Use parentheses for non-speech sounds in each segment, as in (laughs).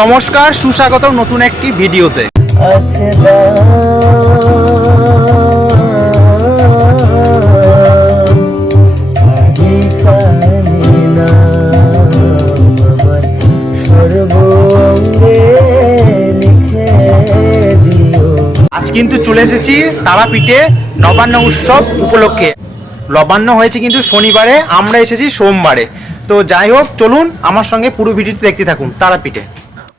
নমস্কার সুস্বাগত নতুন একটি ভিডিওতে। আজ কিন্তু চলে এসেছি তারাপীঠে নবান্ন উৎসব উপলক্ষে। নবান্ন হয়েছে কিন্তু শনিবারে, আমরা এসেছি সোমবারে। তো যাই হোক, চলুন আমার সঙ্গে পুরো ভিডিওটি দেখতে থাকুন তারাপীঠে।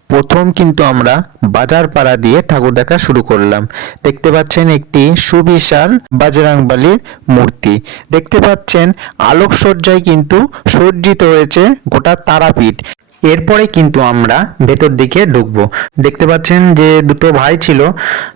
প্রথম কিন্তু আমরা বাজার পাড়া দিয়ে ঠাকুর দেখা শুরু করলাম। দেখতে পাচ্ছেন একটি সুবিশাল বাজরাংবালির মূর্তি। দেখতে পাচ্ছেন আলোকসজ্জায় কিন্তু সজ্জিত হয়েছে গোটা তারাপীঠ। এরপরে কিন্তু আমরা ভেতর দিকে ঢুকবো। দেখতে পাচ্ছেন যে দুটো ভাই ছিল,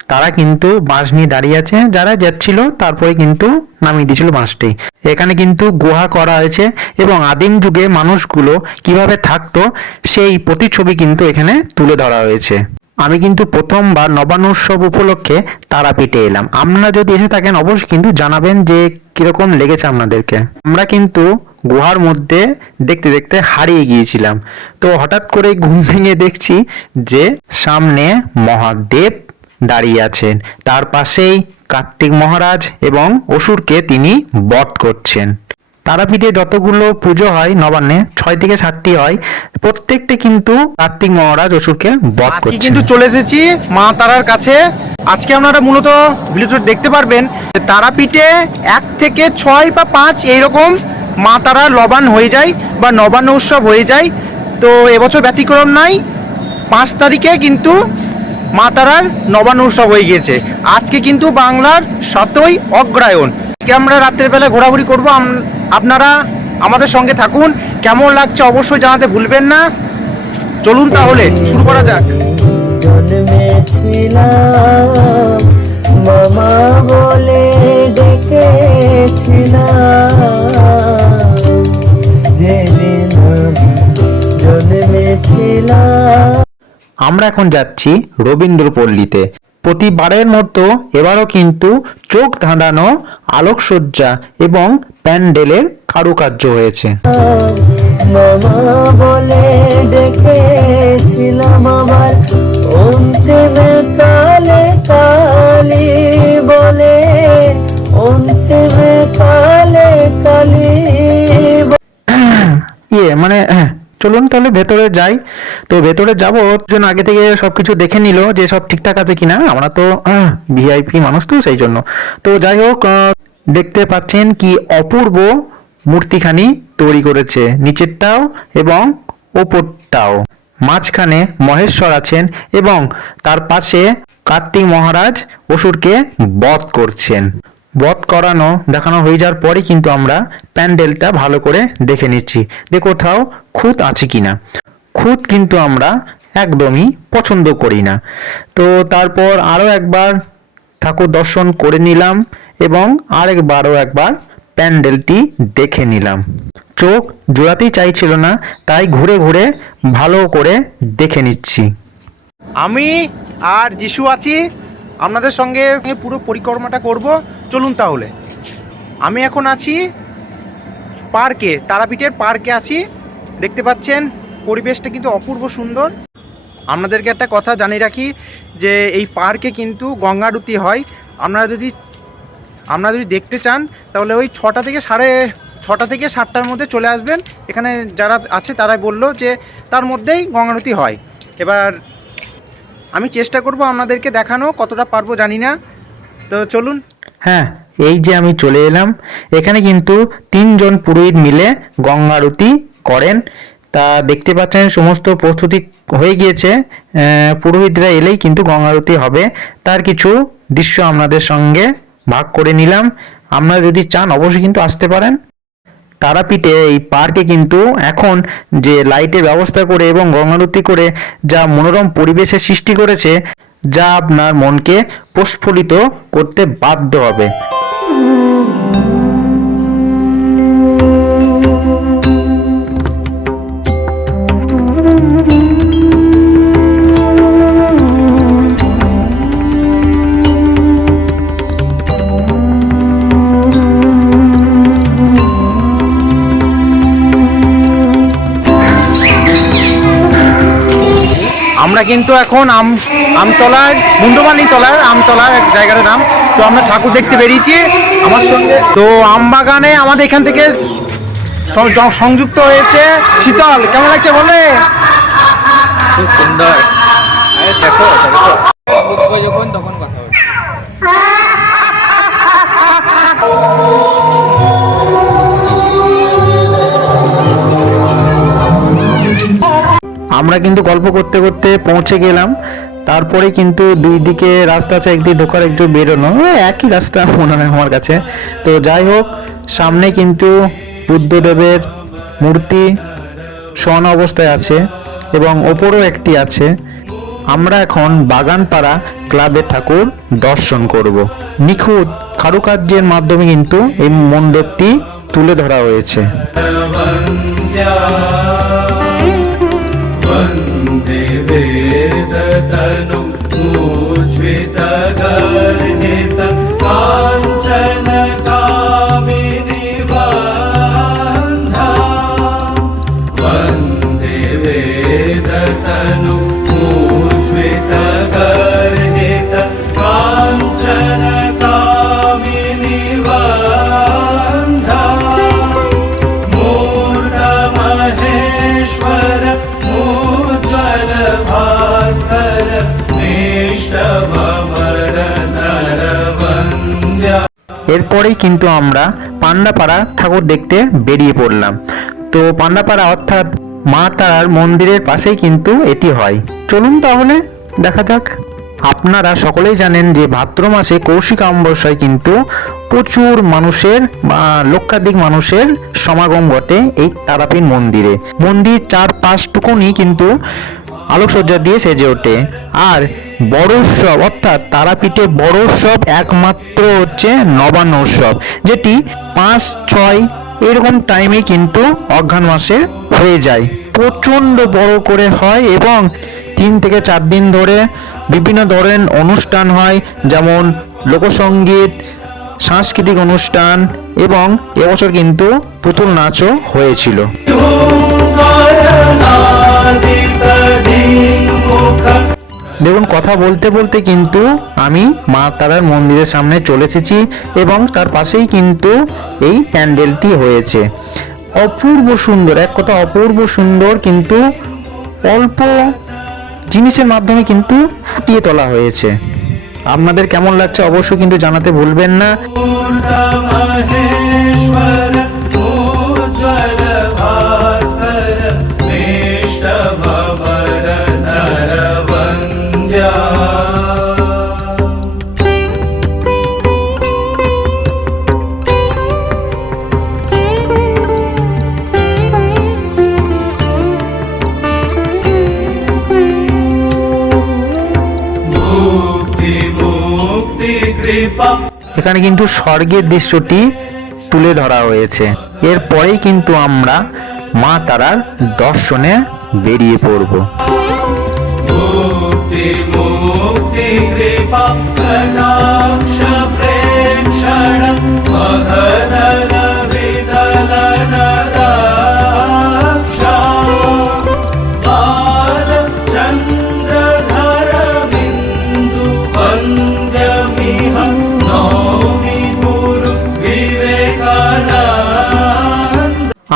তারা কিন্তু বাঁশ নিয়ে দাঁড়িয়ে আছে। যারা যাচ্ছিল, তারপরে কিন্তু নামিয়ে দিয়েছিল বাঁশটি। এখানে কিন্তু গুহা করা হয়েছে এবং আদিম যুগে মানুষগুলো কীভাবে থাকতো, সেই প্রতিচ্ছবি কিন্তু এখানে তুলে ধরা হয়েছে। আমি কিন্তু প্রথমবার নবান্ন উৎসব উপলক্ষে তারাপীঠে এলাম। আপনারা যদি এসে থাকেন, অবশ্যই কিন্তু জানাবেন যে কীরকম লেগেছে আপনাদেরকে। আমরা কিন্তু গুহার মধ্যে দেখতে দেখতে হারিয়ে গিয়েছিলাম। তো হঠাৎ করে ঘুম ভেঙে দেখছি যে সামনে মহাদেব দাঁড়িয়ে আছেন। তার পাশেই কার্তিক মহারাজ এবং অসুরকে তিনি বধ করছেন। তারাপীঠে যতগুলো পুজো হয় নবান্নে ছয় থেকে সাতটি হয় প্রত্যেকটি কিন্তু কার্তিক মহারাজ অসুরকে বধ করছেন কিন্তু চলে এসেছি মা তারার কাছে। আজকে আপনারা মূলত ভিডিওটি দেখতে পারবেন যে তারাপীঠে এক থেকে ছয় বা পাঁচ এইরকম মা তারার লবান হয়ে যায় বা নবান্ন উৎসব হয়ে যায়। তো এবছর ব্যতিক্রম নাই পাঁচ তারিখে কিন্তু মা তারার নবান্ন উৎসব হয়ে গিয়েছে। আজকে কিন্তু বাংলার সাতই অগ্রায়ণ। আজকে আমরা রাত্রের বেলা ঘোরাঘুরি করব আপনারা আমাদের সঙ্গে থাকুন। কেমন লাগছে অবশ্যই জানাতে ভুলবেন না। চলুন তাহলে শুরু করা যাক। মামা বলে ডেকেছিলাম। যেদিন জন্মেছিলাম। আমরা এখন যাচ্ছি রবীন্দ্রপল্লীতে। প্রতিবারের মতো এবারও কিন্তু চোখ ধাঁধানো আলোকসজ্জা এবং প্যান্ডেলের কারুকার্য হয়েছে। বলে ডেকেছিলাম আমার অন্তিমে কালে কালি বলে অন্তিমে কালে কালি ইয়ে মানে চলুন তাহলে ভেতরে যাই। তো ভেতরে যাব জন্য আগে থেকে সবকিছু দেখে নিল যে সব ঠিকঠাক আছে কিনা। আমরা তো ভিআইপি মানুষ তো সেই জন্য। তো যাই হোক দেখতে পাচ্ছেন কি অপূর্ব মূর্তিখানি তৈরি করেছে। নিচেরটাও এবং ওপরটাও। মাঝখানে মহেশ্বর আছেন এবং তার পাশে কার্তিক মহারাজ অসুরকে বধ করছেন। বধ করানো, দেখানো হয়ে যাওয়ার পরে কিন্তু আমরা প্যান্ডেলটা ভালো করে দেখে নিচ্ছি। যে কোথাও খুঁত আছে কিনা। খুঁত কিন্তু আমরা একদমই পছন্দ করি না। তো তারপর আরও একবার ঠাকুর দর্শন করে নিলাম এবং আরেকবারও একবার প্যান্ডেলটি দেখে নিলাম। চোখ জোড়াতেই চাইছিল না, তাই ঘুরে ঘুরে ভালো করে দেখে নিচ্ছি। আমি আর যিশু আছি আপনাদের সঙ্গে পুরো পরিক্রমাটা করব। চলুন তাহলে। আমি এখন আছি পার্কে, তারাপীঠের পার্কে আছি। দেখতে পাচ্ছেন, পরিবেশটা কিন্তু অপূর্ব সুন্দর। আপনাদেরকে একটা কথা জানিয়ে রাখি যে এই পার্কে কিন্তু গঙ্গারতি হয়। আপনারা যদি আপনারা যদি দেখতে চান, তাহলে ওই ছটা থেকে সাড়ে ছটা থেকে সাতটার মধ্যে চলে আসবেন। এখানে যারা আছে তারাই বলল যে তার মধ্যেই গঙ্গারতি হয়। এবার আমি চেষ্টা করব আপনাদেরকে দেখানো, কতটা পারব জানি না। তো চলুন। হ্যাঁ এই যে আমি চলে এলাম। এখানে কিন্তু তিনজন পুরোহিত মিলে গঙ্গারতি করেন। তা দেখতে পাচ্ছেন সমস্ত প্রস্তুতি হয়ে গিয়েছে। পুরোহিতরা এলেই কিন্তু গঙ্গারতি হবে। তার কিছু দৃশ্য আপনাদের সঙ্গে ভাগ করে নিলাম। আপনারা যদি চান, অবশ্যই কিন্তু আসতে পারেন। তারাপীঠে এই পার্কে কিন্তু এখন যে লাইটের ব্যবস্থা করে এবং গঙ্গারতি করে যা মনোরম পরিবেশের সৃষ্টি করেছে, যা আপনার মনকে প্রস্ফুলিত করতে বাধ্য হবে। আমরা কিন্তু এখন আম আমতলার মুন্ডমালি তলার আমতলার এক জায়গাটার নাম। তো আমরা ঠাকুর দেখতে বেরিয়েছি আমার সঙ্গে। তো আমবাগানে আমাদের এখান থেকে সংযুক্ত হয়েছে শীতল। কেমন লাগছে বলে? খুব সুন্দর। আরে দেখো দেখো। যখন তখন কথা হবে (laughs) আমরা কিন্তু গল্প করতে করতে পৌঁছে গেলাম। তারপরে কিন্তু দুই দিকে রাস্তা আছে, একদিকে ঢোকার একটু বেরোনো। একই রাস্তা (laughs) মনে হয় আমার কাছে। তো যাই হোক, সামনে কিন্তু বুদ্ধদেবের মূর্তি শোয়ানো অবস্থায় আছে এবং ওপরও একটি আছে। আমরা এখন বাগানপাড়া ক্লাবের ঠাকুর দর্শন করব। নিখুঁত কারুকার্যের মাধ্যমে কিন্তু এই মণ্ডপটি তুলে ধরা হয়েছে। এরপরেই কিন্তু আমরা পান্ডাপাড়া ঠাকুর দেখতে বেরিয়ে পড়লাম। তো পান্ডাপাড়া অর্থাৎ মা তারার মন্দিরের পাশেই কিন্তু এটি হয়। চলুন তাহলে দেখা যাক। আপনারা সকলেই জানেন যে ভাদ্র মাসে কৌশিক অমাবস্যায় কিন্তু প্রচুর মানুষের বা লক্ষাধিক মানুষের সমাগম ঘটে এই তারাপীঠ মন্দিরে। মন্দির চার পাঁচটুকুনি কিন্তু আলোকসজ্জা দিয়ে সেজে ওঠে। আর বড় উৎসব অর্থাৎ তারাপীঠে বড় উৎসব একমাত্র হচ্ছে নবান্ন উৎসব, যেটি পাঁচ, ছয় এরকম টাইমে কিন্তু অজ্ঞান মাসে হয়ে যায়। প্রচণ্ড বড় করে হয় এবং তিন থেকে চার দিন ধরে বিভিন্ন ধরনের অনুষ্ঠান হয়, যেমন লোকসঙ্গীত সাংস্কৃতিক অনুষ্ঠান এবং এবছর কিন্তু পুতুল নাচও হয়েছিল। দেখুন, কথা বলতে বলতে কিন্তু আমি মা তারার মন্দিরের সামনে চলে এসেছি এবং তার পাশেই কিন্তু এই প্যান্ডেলটি হয়েছে। অপূর্ব সুন্দর, এক কথা অপূর্ব সুন্দর কিন্তু অল্প জিনিসের মাধ্যমে কিন্তু ফুটিয়ে তোলা হয়েছে। আপনাদের কেমন লাগছে অবশ্যই কিন্তু জানাতে ভুলবেন না। এখানে কিন্তু স্বর্গের দৃশ্যটি তুলে ধরা হয়েছে এরপরেই কিন্তু আমরা মা তারার দর্শনে বেরিয়ে পড়ব मुक्ति मुक्ति कृपा कटाक्ष प्रेक्षण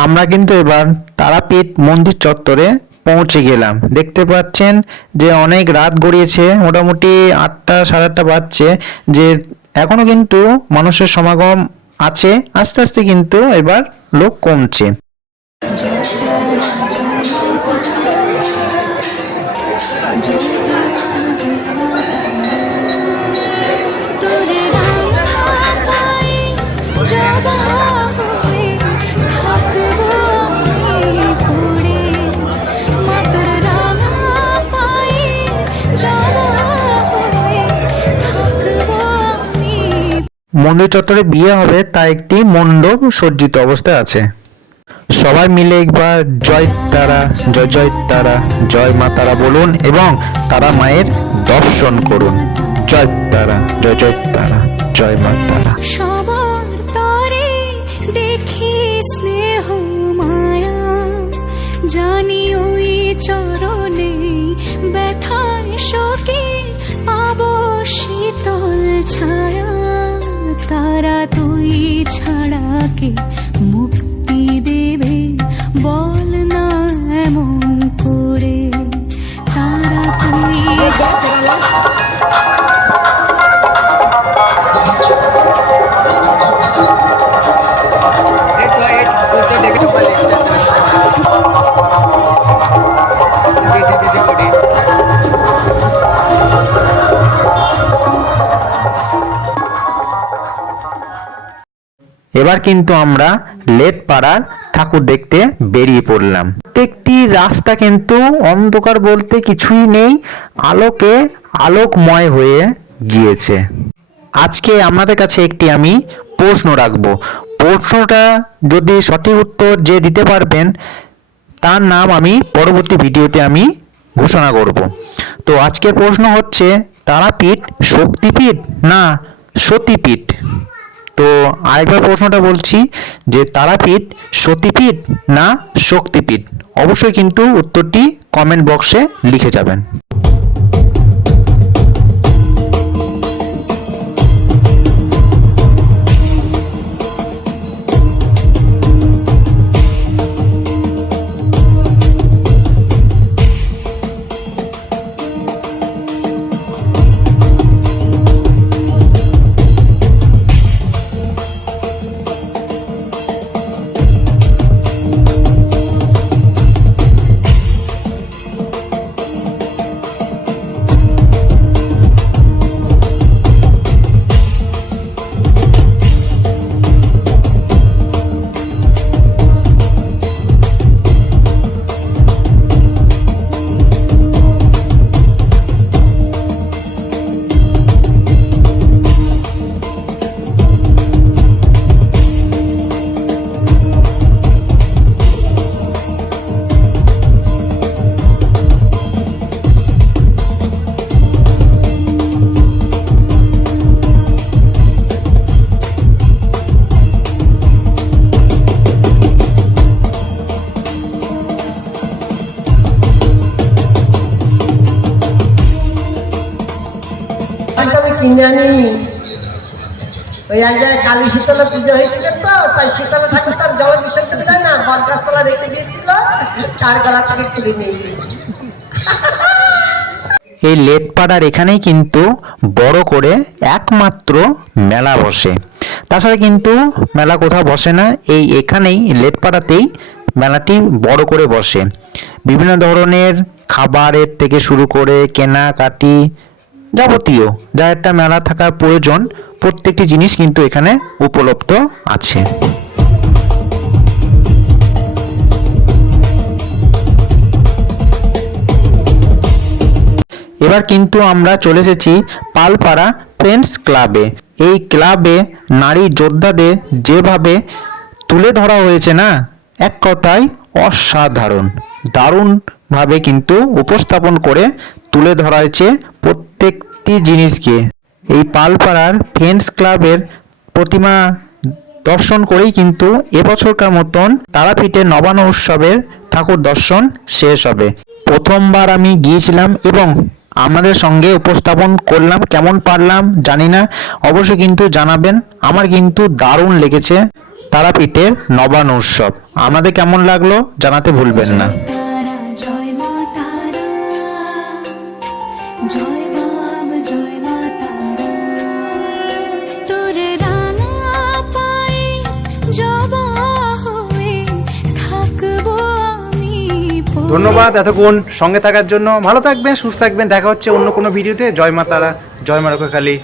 আমরা কিন্তু এবার তারাপীঠ মন্দির চত্বরে পৌঁছে গেলাম। দেখতে পাচ্ছেন যে অনেক রাত গড়িয়েছে, মোটামুটি আটটা, সাড়ে আটটা বাজছে যে এখনও কিন্তু মানুষের সমাগম আছে। আস্তে আস্তে কিন্তু এবার লোক কমছে। মন্দির চত্বরে বিয়ে হবে তা একটি মণ্ডপ সজ্জিত অবস্থায় আছে। সবাই মিলে একবার জয় তারা, জয় জয় তারা, জয় মা তারা বলুন এবং তারা মায়ের দর্শন করুন। জয় তারা, জয় জয় তারা, জয় মা তারা। স্নেহ জানি ওই চরণে ব্যথায় শোকে পাব ছায়া। তারা তুই ছাড়া কে? এবার কিন্তু আমরা লেট পাড়ার ঠাকুর দেখতে বেরিয়ে পড়লাম। প্রত্যেকটি রাস্তা কিন্তু অন্ধকার বলতে কিছুই নেই, আলোকে আলোকময় হয়ে গিয়েছে। আজকে আপনাদের কাছে একটি আমি প্রশ্ন রাখব। প্রশ্নটা যদি সঠিক উত্তর যে দিতে পারবেন, তার নাম আমি পরবর্তী ভিডিওতে আমি ঘোষণা করব। তো আজকের প্রশ্ন হচ্ছে, তারাপীঠ শক্তিপীঠ না সতীপীঠ? তো আরেকবার প্রশ্নটা বলছি যে তারাপীঠ সতীপীঠ না শক্তিপীঠ? অবশ্যই কিন্তু উত্তরটি কমেন্ট বক্সে লিখে যাবেন। ওই কালী শীতলা পুজো হয়েছিল তো, তাই শীতলা ঠাকুর তার জল বিসর্জন দেয় না রেখে দিয়েছিল, তার গলা থেকে তুলে নিয়ে এই লেটপাড়ার এখানেই কিন্তু বড় করে একমাত্র মেলা বসে। তাছাড়া কিন্তু মেলা কোথাও বসে না, এই এখানেই লেটপাড়াতেই মেলাটি বড় করে বসে। বিভিন্ন ধরনের খাবারের থেকে শুরু করে কেনাকাটি যাবতীয় যা একটা মেলা থাকার প্রয়োজন প্রত্যেকটি জিনিস কিন্তু এখানে উপলব্ধ আছে। এবার কিন্তু আমরা চলে এসেছি পালপাড়া ফ্রেন্ডস ক্লাবে। এই ক্লাবে নারী যোদ্ধাদের যেভাবে তুলে ধরা হয়েছে না, এক কথায় অসাধারণ। দারুণভাবে কিন্তু উপস্থাপন করে তুলে ধরা হয়েছে প্রত্যেকটি জিনিসকে। এই পালপাড়ার ফ্রেন্ডস ক্লাবের প্রতিমা দর্শন করেই কিন্তু এবছরকার মতন তারাপীঠের নবান্ন উৎসবের ঠাকুর দর্শন শেষ হবে। প্রথমবার আমি গিয়েছিলাম এবং আমাদের সঙ্গে উপস্থাপন করলাম, কেমন পারলাম জানি না। অবশ্যই কিন্তু জানাবেন, আমার কিন্তু দারুণ লেগেছে তারাপীঠের নবান্ন উৎসব। আমাদের কেমন লাগল জানাতে ভুলবেন না। ধন্যবাদ এতক্ষণ সঙ্গে থাকার জন্য। ভালো থাকবেন, সুস্থ থাকবেন। দেখা হচ্ছে অন্য কোনো ভিডিওতে। জয় মা তারা, জয় মা রক্ষাকালী।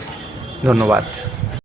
ধন্যবাদ।